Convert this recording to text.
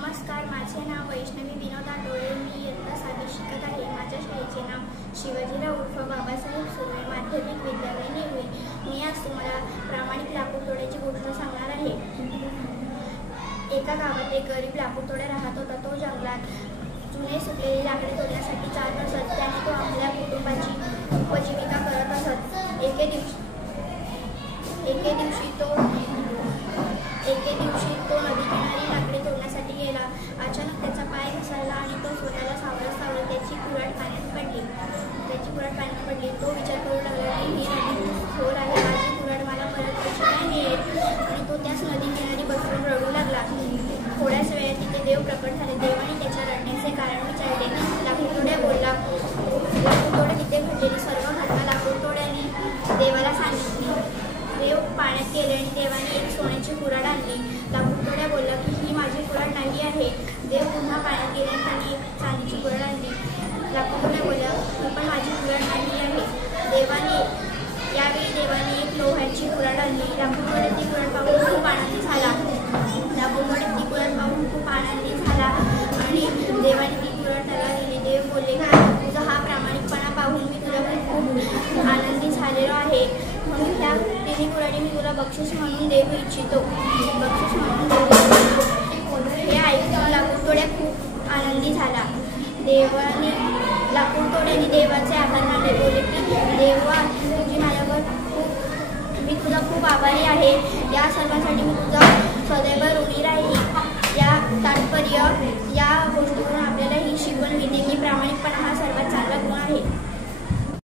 नमस्कार, माझे नाव वैष्णवी विनोद आठवले. मी इयत्ता 7वी शिकत आहे. माझ्या शाळेचे नाव शिवाजीराव उर्फ बाबासाहेब सुर्वे माध्यमिक विद्यालय निवळी. मी आज तुम्हाला प्रामाणिक लाकूड तोड्याची गोष्ट सांगणार आहे. एका गावात एक गरीब लाकूड तोड्या राहत होता. तो जंगलात जुने सुकलेली लाकडे तोडण्यासाठी जात असत. त्याने तो आपल्या कुटुंबाची उपजीविका करत असत. एके दिवशी तो नदीकिनारी लाकडे तोडण्यासाठी गेला. अचानक त्याचा पाय घसरला आणि तो स्वतःला सावरत त्याची कुऱ्हाड पाण्यात पडली. तो विचार करू लागला की ही नदी खोल आहे, माझी कुऱ्हाड मला परत कशी काय मिळेल, आणि तो त्याच नदीकिनारी बसून रडू लागला. थोड्याच वेळात तिथे देव प्रकट झाले. देवाने त्याच्या रडण्याचे कारण विचारले. लाकूड तोड्या बोलला. लाकूड तोड्या तिथे घडलेली सर्व घटना लाकूड तोड्याने देवाला सांगितली. देव पाण्यात गेले आणि देवाने एक सोन्याची कुऱ्हाड आणली. लाकूड तोड्या बोलला की ही माझी कुऱ्हाड नाही आहे. देव पुन्हा पाण्यात गेले आणि त्याने एक चांदीची कुऱ्हाड आणली. लाकूड तोड्या बोलला ही पण माझी कुऱ्हाड नाही आहे. यावेळी देवाने एक लोह्याची कुऱ्हाड आणली. लाकूड तोड्या ती कुऱ्हाड पाहून खूप आनंदी झाला. आणि देवाने ती कुऱ्हाड त्याला दिली. देव बोलले तुझा हा प्रामाणिकपणा पाहून मी तुला खूप आनंदी झालेलो आहे, म्हणून ह्या तिन्ही कुऱ्हाडी मी तुला बक्षीस म्हणून देऊ इच्छितो. हे ऐकून लाकूड तोड्या खूप आनंदी झाला. लाकूड तोड्याने देवाचे आभार मानले. बोलले की देवा, मी तुझा खूप आभारी आहे. या सर्वांसाठी मी तुझा सदैव ऋणी राहील. या तात्पर्य या गोष्टीवरून आपल्याला ही शिकवण मिळते की प्रामाणिकपणा हा सर्वात चांगला गुण आहे.